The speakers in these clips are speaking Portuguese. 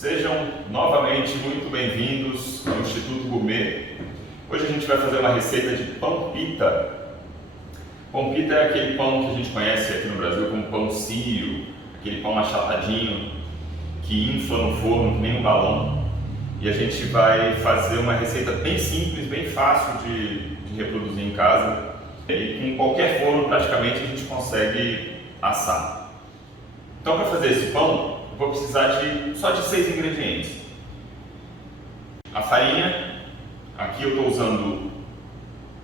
Sejam novamente muito bem-vindos ao Instituto Gourmet. Hoje a gente vai fazer uma receita de pão pita. Pão pita é aquele pão que a gente conhece aqui no Brasil como pão sírio, aquele pão achatadinho que infla no forno que nem um balão. E a gente vai fazer uma receita bem simples, bem fácil de reproduzir em casa. E com qualquer forno praticamente a gente consegue assar. Então, para fazer esse pão, eu vou precisar só de 6 ingredientes. A farinha, aqui eu estou usando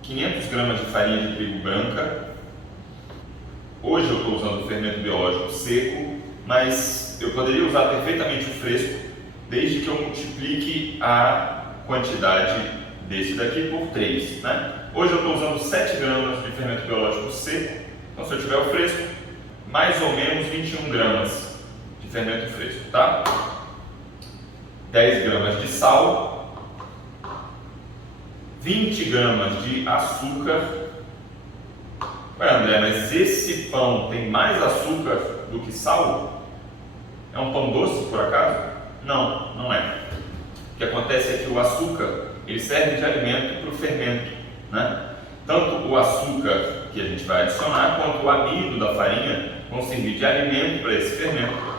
500 gramas de farinha de trigo branca. Hoje eu estou usando o fermento biológico seco, mas eu poderia usar perfeitamente o fresco, desde que eu multiplique a quantidade desse daqui por 3, né? Hoje eu estou usando 7 gramas de fermento biológico seco, então se eu tiver o fresco, mais ou menos 21 gramas de fermento fresco, tá? 10 gramas de sal, 20 gramas de açúcar. Ué, André, mas esse pão tem mais açúcar do que sal? É um pão doce, por acaso? Não, não é. O que acontece é que o açúcar, ele serve de alimento para o fermento, né? Tanto o açúcar que a gente vai adicionar, quanto o amido da farinha vão servir de alimento para esse fermento,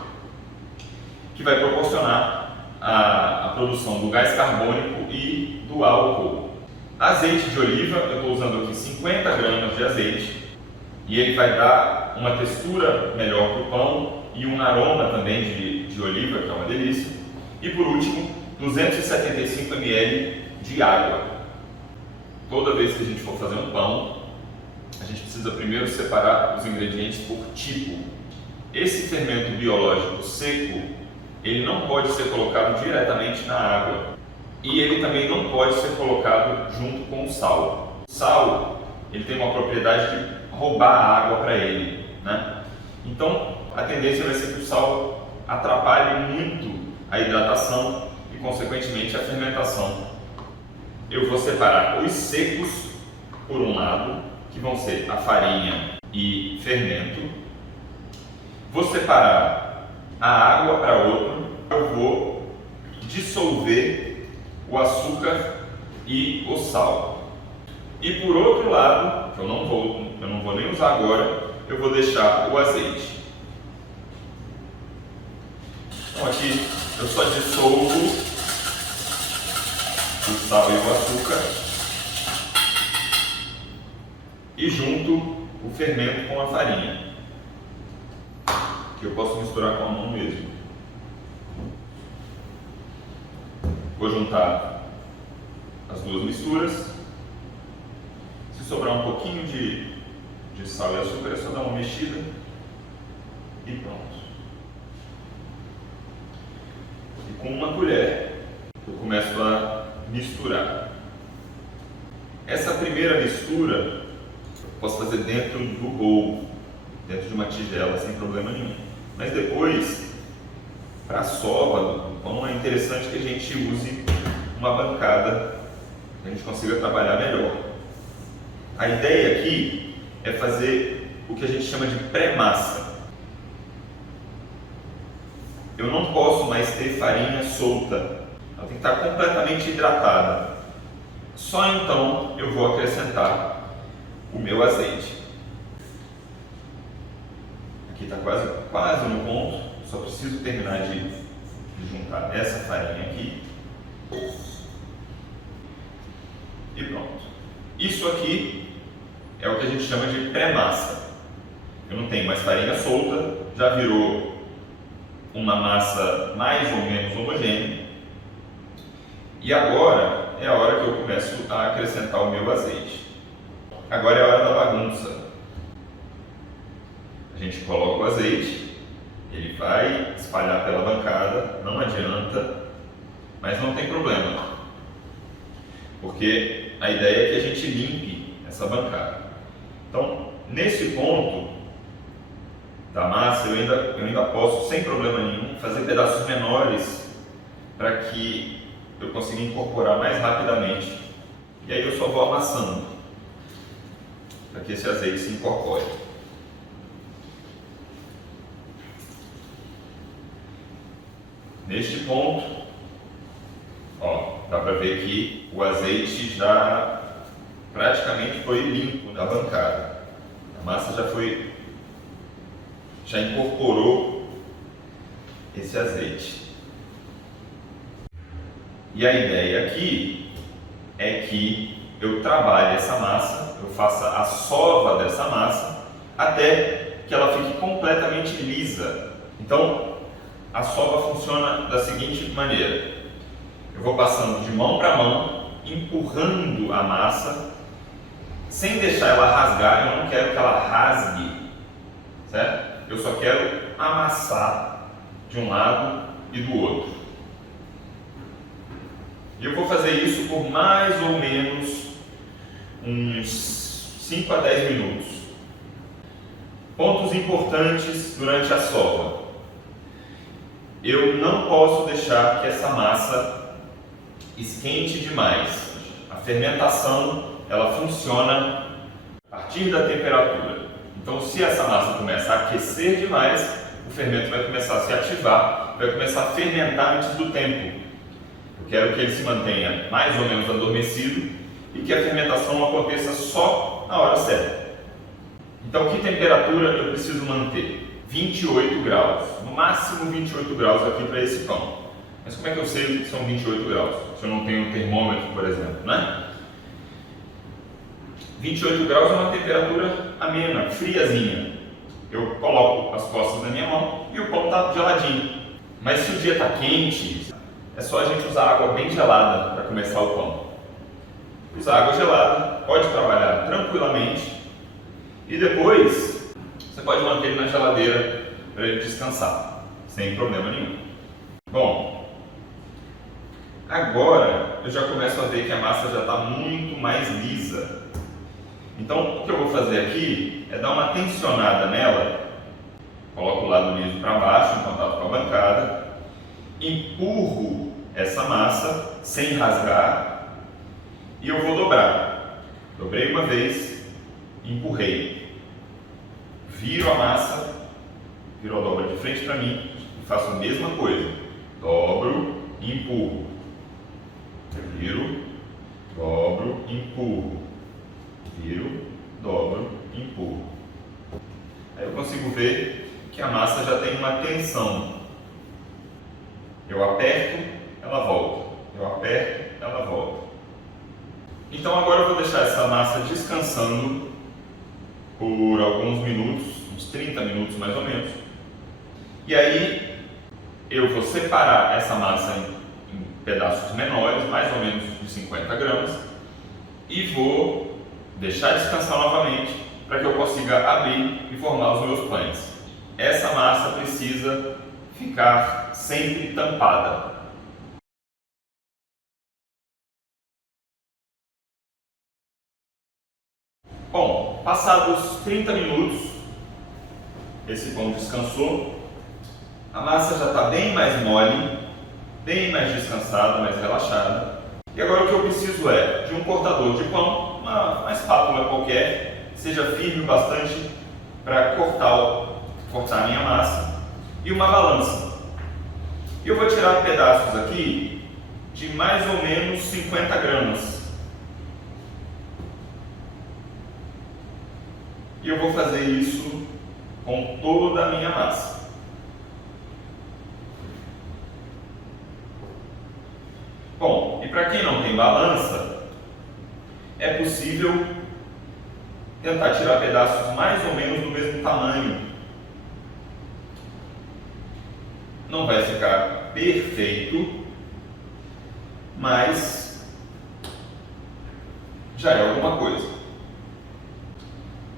que vai proporcionar a produção do gás carbônico e do álcool. Azeite de oliva, eu estou usando aqui 50 gramas de azeite, e ele vai dar uma textura melhor para o pão e um aroma também de oliva, que é uma delícia. E por último, 275 ml de água. Toda vez que a gente for fazer um pão, a gente precisa primeiro separar os ingredientes por tipo. Esse fermento biológico seco, ele não pode ser colocado diretamente na água. E ele também não pode ser colocado junto com o sal. O sal, ele tem uma propriedade de roubar a água para ele, né? Então, a tendência vai ser que o sal atrapalhe muito a hidratação e, consequentemente, a fermentação. Eu vou separar os secos por um lado, que vão ser a farinha e fermento. Vou separar a água para outro. Eu vou dissolver o açúcar e o sal. E por outro lado, que eu não vou nem usar agora, eu vou deixar o azeite. Então aqui eu só dissolvo o sal e o açúcar e junto o fermento com a farinha, que eu posso misturar com a mão mesmo. Vou juntar as duas misturas. Se sobrar um pouquinho de sal e açúcar, é só dar uma mexida e pronto. E com uma colher eu começo a misturar. Essa primeira mistura eu posso fazer dentro do bowl, dentro de uma tigela, sem problema nenhum. Mas depois, para a sova do pão, é interessante que a gente use uma bancada, que a gente consiga trabalhar melhor. A ideia aqui é fazer o que a gente chama de pré-massa. Eu não posso mais ter farinha solta, ela tem que estar completamente hidratada. Só então eu vou acrescentar o meu azeite. Aqui está quase no ponto, só preciso terminar de juntar essa farinha aqui. E pronto. Isso aqui é o que a gente chama de pré-massa. Eu não tenho mais farinha solta, já virou uma massa mais ou menos homogênea. E agora é a hora que eu começo a acrescentar o meu azeite. Agora é a hora da bagunça. A gente coloca o azeite, ele vai espalhar pela bancada, não adianta, mas não tem problema, porque a ideia é que a gente limpe essa bancada. Então, nesse ponto da massa, eu ainda posso, sem problema nenhum, fazer pedaços menores para que eu consiga incorporar mais rapidamente. E aí eu só vou amassando para que esse azeite se incorpore. Neste ponto, ó, dá para ver que o azeite já praticamente foi limpo da bancada. A massa já incorporou esse azeite. E a ideia aqui é que eu trabalhe essa massa, eu faça a sova dessa massa até que ela fique completamente lisa. Então, a sova funciona da seguinte maneira: eu vou passando de mão para mão, empurrando a massa, sem deixar ela rasgar. Eu não quero que ela rasgue, certo? Eu só quero amassar de um lado e do outro. E eu vou fazer isso por mais ou menos uns 5 a 10 minutos. Pontos importantes durante a sova: eu não posso deixar que essa massa esquente demais. A fermentação, ela funciona a partir da temperatura. Então, se essa massa começa a aquecer demais, o fermento vai começar a se ativar, vai começar a fermentar antes do tempo. Eu quero que ele se mantenha mais ou menos adormecido e que a fermentação aconteça só na hora certa. Então, que temperatura eu preciso manter? 28 graus, no máximo 28 graus aqui para esse pão. Mas como é que eu sei que são 28 graus? Se eu não tenho um termômetro, por exemplo, né? 28 graus é uma temperatura amena, friazinha. Eu coloco as costas na minha mão e o pão está geladinho. Mas se o dia está quente, é só a gente usar água bem gelada para começar o pão. Usa água gelada, pode trabalhar tranquilamente e depois você pode manter ele na geladeira para ele descansar, sem problema nenhum. Bom, agora eu já começo a ver que a massa já está muito mais lisa. Então, o que eu vou fazer aqui é dar uma tensionada nela, coloco o lado liso para baixo, em contato com a bancada, empurro essa massa sem rasgar e eu vou dobrar. Dobrei uma vez, empurrei, viro a massa, viro a dobra de frente para mim e faço a mesma coisa. Dobro e empurro, viro, dobro, empurro, viro, dobro, empurro. Aí eu consigo ver que a massa já tem uma tensão. Eu aperto, ela volta. Eu aperto, ela volta. Então agora eu vou deixar essa massa descansando por alguns minutos, uns 30 minutos mais ou menos. E aí eu vou separar essa massa em pedaços menores, mais ou menos de 50 gramas, e vou deixar descansar novamente para que eu consiga abrir e formar os meus pães. Essa massa precisa ficar sempre tampada. Bom, passados 30 minutos, esse pão descansou, a massa já está bem mais mole, bem mais descansada, mais relaxada. E agora o que eu preciso é de um cortador de pão, uma espátula qualquer, seja firme bastante para cortar a minha massa, e uma balança. E eu vou tirar pedaços aqui de mais ou menos 50 gramas. E eu vou fazer isso com toda a minha massa. Bom, e para quem não tem balança, é possível tentar tirar pedaços mais ou menos do mesmo tamanho. Não vai ficar perfeito, mas já é alguma coisa.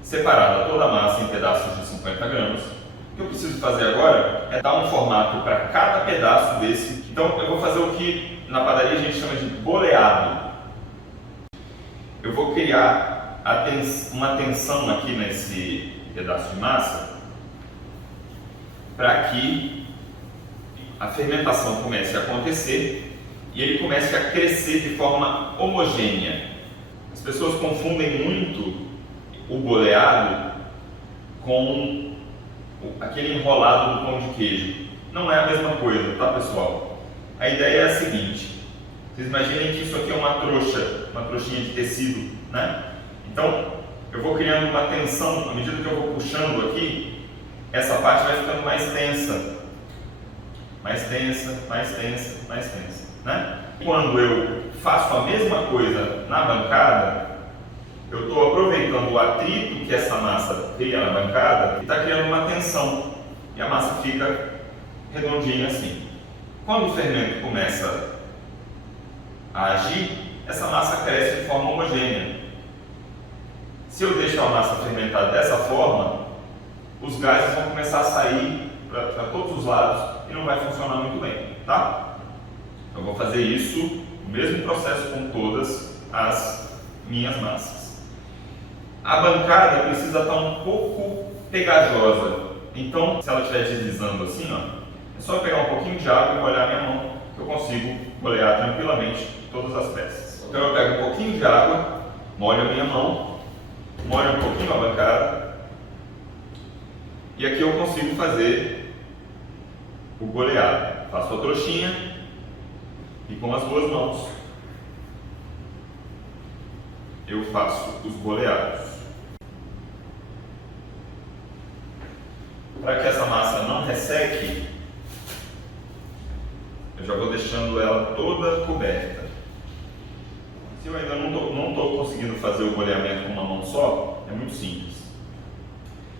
Separada toda a massa em pedaços de 50 gramas, o que eu preciso fazer agora é dar um formato para cada pedaço desse. Então eu vou fazer o que na padaria a gente chama de boleado. Eu vou criar uma tensão aqui nesse pedaço de massa para que a fermentação comece a acontecer e ele comece a crescer de forma homogênea. As pessoas confundem muito o boleado com aquele enrolado do pão de queijo. Não é a mesma coisa, tá, pessoal? A ideia é a seguinte: vocês imaginem que isso aqui é uma trouxinha de tecido, né? Então, eu vou criando uma tensão, à medida que eu vou puxando aqui, essa parte vai ficando mais tensa. Mais tensa, mais tensa, mais tensa, né? Quando eu faço a mesma coisa na bancada, eu estou aproveitando o atrito que essa massa cria na bancada e está criando uma tensão. E a massa fica redondinha assim. Quando o fermento começa a agir, essa massa cresce de forma homogênea. Se eu deixo a massa fermentar dessa forma, os gases vão começar a sair para todos os lados e não vai funcionar muito bem, tá? Eu vou fazer isso, o mesmo processo com todas as minhas massas. A bancada precisa estar um pouco pegajosa, então se ela estiver deslizando assim, ó, é só eu pegar um pouquinho de água e molhar minha mão, que eu consigo bolear tranquilamente todas as peças. Então eu pego um pouquinho de água, molho a minha mão, molho um pouquinho a bancada, e aqui eu consigo fazer o boleado. Faço a trouxinha e com as duas mãos eu faço os boleados. Para que essa massa não resseque, eu já vou deixando ela toda coberta. Se eu ainda não estou conseguindo fazer o boleamento com uma mão só, é muito simples.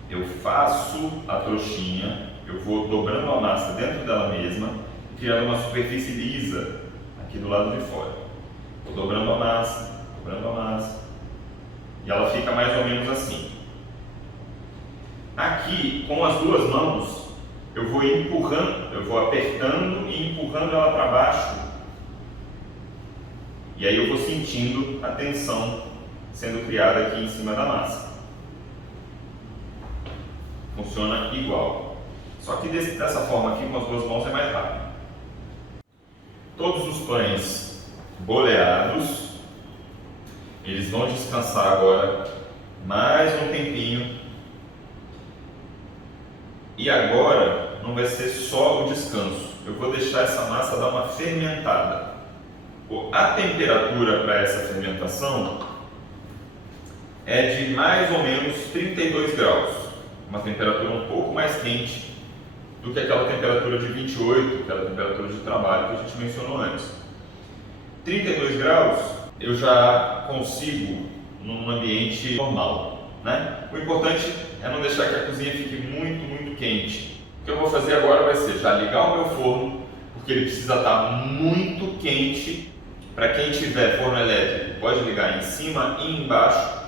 Eu faço a trouxinha, eu vou dobrando a massa dentro dela mesma, criando uma superfície lisa aqui do lado de fora. Vou dobrando a massa, e ela fica mais ou menos assim. Aqui, com as duas mãos, eu vou empurrando, eu vou apertando e empurrando ela para baixo. E aí eu vou sentindo a tensão sendo criada aqui em cima da massa. Funciona igual. Só que dessa forma aqui, com as duas mãos, é mais rápido. Todos os pães boleados, eles vão descansar agora mais um tempinho. E agora não vai ser só o descanso, eu vou deixar essa massa dar uma fermentada. A temperatura para essa fermentação é de mais ou menos 32 graus, uma temperatura um pouco mais quente do que aquela temperatura de 28, aquela temperatura de trabalho que a gente mencionou antes. 32 graus eu já consigo num ambiente normal, né? O importante é não deixar que a cozinha fique muito quente. O que eu vou fazer agora vai ser já ligar o meu forno, porque ele precisa estar muito quente. Para quem tiver forno elétrico, pode ligar em cima e embaixo.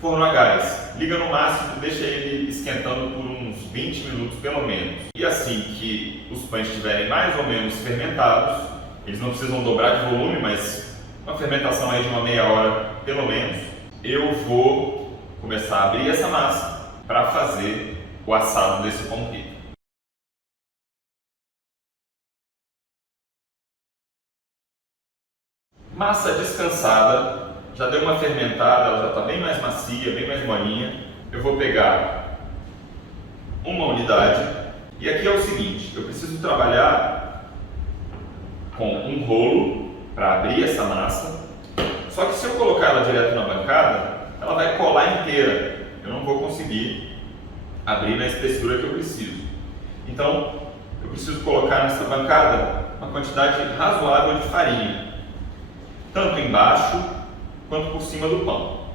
Forno a gás, liga no máximo, deixa ele esquentando por uns 20 minutos pelo menos. E assim que os pães estiverem mais ou menos fermentados, eles não precisam dobrar de volume, mas uma fermentação aí de uma meia hora pelo menos, eu vou começar a abrir essa massa para fazer o assado desse pão frito. Massa descansada, já deu uma fermentada, ela já está bem mais macia, bem mais molinha. Eu vou pegar uma unidade e aqui é o seguinte, eu preciso trabalhar com um rolo para abrir essa massa, só que se eu colocar ela direto na bancada, ela vai colar inteira, eu não vou conseguir abrir na espessura que eu preciso. Então, eu preciso colocar nessa bancada uma quantidade razoável de farinha, tanto embaixo quanto por cima do pão.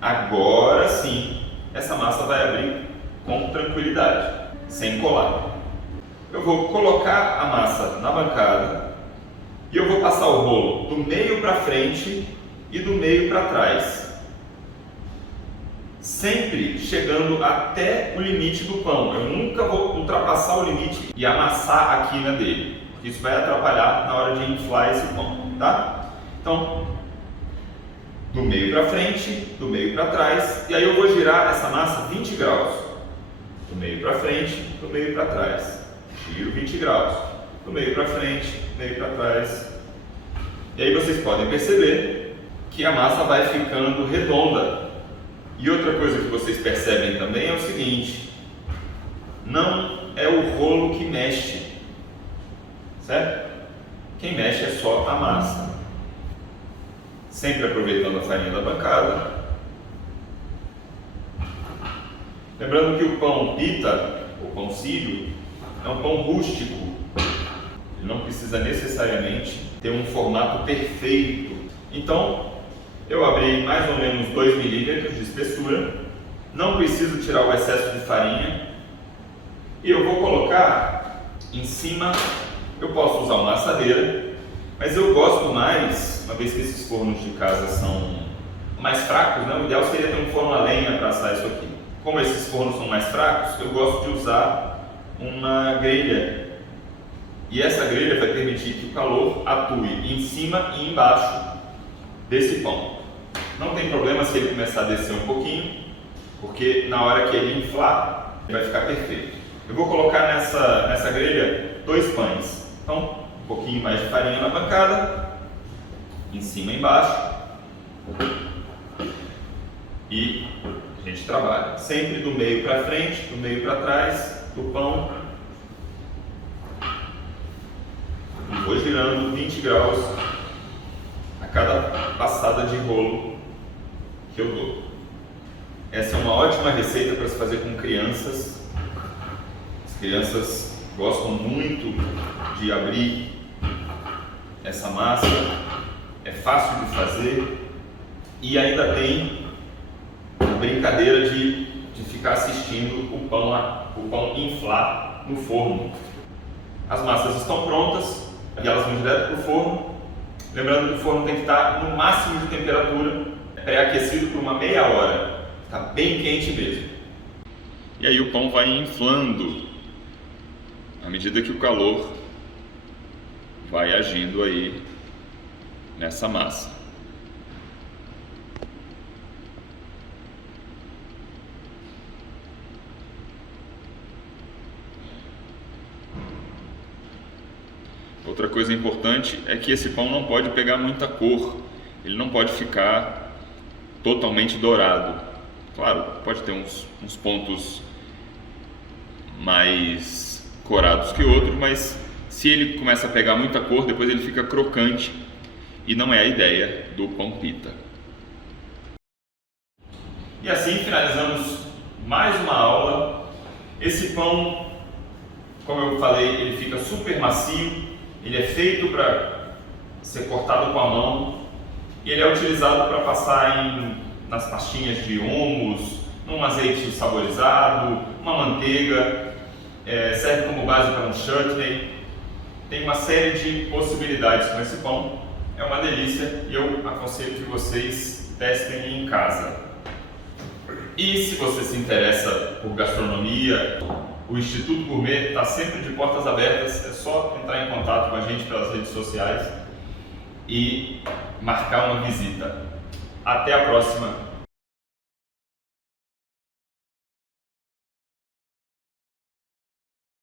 Agora sim, essa massa vai abrir com tranquilidade, sem colar. Eu vou colocar a massa na bancada e eu vou passar o rolo do meio para frente e do meio para trás, sempre chegando até o limite do pão. Eu nunca vou ultrapassar o limite e amassar a quina dele, porque isso vai atrapalhar na hora de inflar esse pão, tá? Então, do meio para frente, do meio para trás, e aí eu vou girar essa massa 20 graus, do meio para frente, do meio para trás, giro 20 graus, do meio para frente, do meio para trás, e aí vocês podem perceber que a massa vai ficando redonda. E outra coisa que vocês percebem também é o seguinte, não é o rolo que mexe. certo? Quem mexe é só a massa. Sempre aproveitando a farinha da bancada. Lembrando que o pão pita, ou pão sírio, é um pão rústico. Ele não precisa necessariamente ter um formato perfeito. Então, eu abri mais ou menos 2 milímetros de espessura. Não preciso tirar o excesso de farinha. E eu vou colocar em cima. Eu posso usar uma assadeira, mas eu gosto mais, uma vez que esses fornos de casa são mais fracos, né? O ideal seria ter um forno a lenha para assar isso aqui. Como esses fornos são mais fracos, eu gosto de usar uma grelha. E essa grelha vai permitir que o calor atue em cima e embaixo desse pão. Não tem problema se ele começar a descer um pouquinho, porque na hora que ele inflar, ele vai ficar perfeito. Eu vou colocar nessa grelha 2 pães. Então, um pouquinho mais de farinha na bancada, em cima e embaixo. E a gente trabalha sempre do meio para frente, do meio para trás do pão. E vou girando 20 graus a cada passada de rolo que eu dou. Essa é uma ótima receita para se fazer com crianças. As crianças gostam muito de abrir essa massa, é fácil de fazer e ainda tem a brincadeira de ficar assistindo o pão inflar no forno. As massas estão prontas e elas vão direto para o forno. Lembrando que o forno tem que estar no máximo de temperatura, pré-aquecido por uma meia hora, está bem quente mesmo. E aí o pão vai inflando à medida que o calor vai agindo aí nessa massa. Outra coisa importante é que esse pão não pode pegar muita cor, ele não pode ficar totalmente dourado. Claro, pode ter uns pontos mais corados que outros, mas se ele começa a pegar muita cor, depois ele fica crocante e não é a ideia do pão pita. E assim finalizamos mais uma aula. Esse pão, como eu falei, ele fica super macio, ele é feito para ser cortado com a mão e ele é utilizado para passar nas pastinhas de hummus, num azeite saborizado, uma manteiga, serve como base para um chutney. Tem uma série de possibilidades com esse pão, é uma delícia e eu aconselho que vocês testem em casa. E se você se interessa por gastronomia, o Instituto Gourmet está sempre de portas abertas, é só entrar em contato com a gente pelas redes sociais e marcar uma visita. Até a próxima!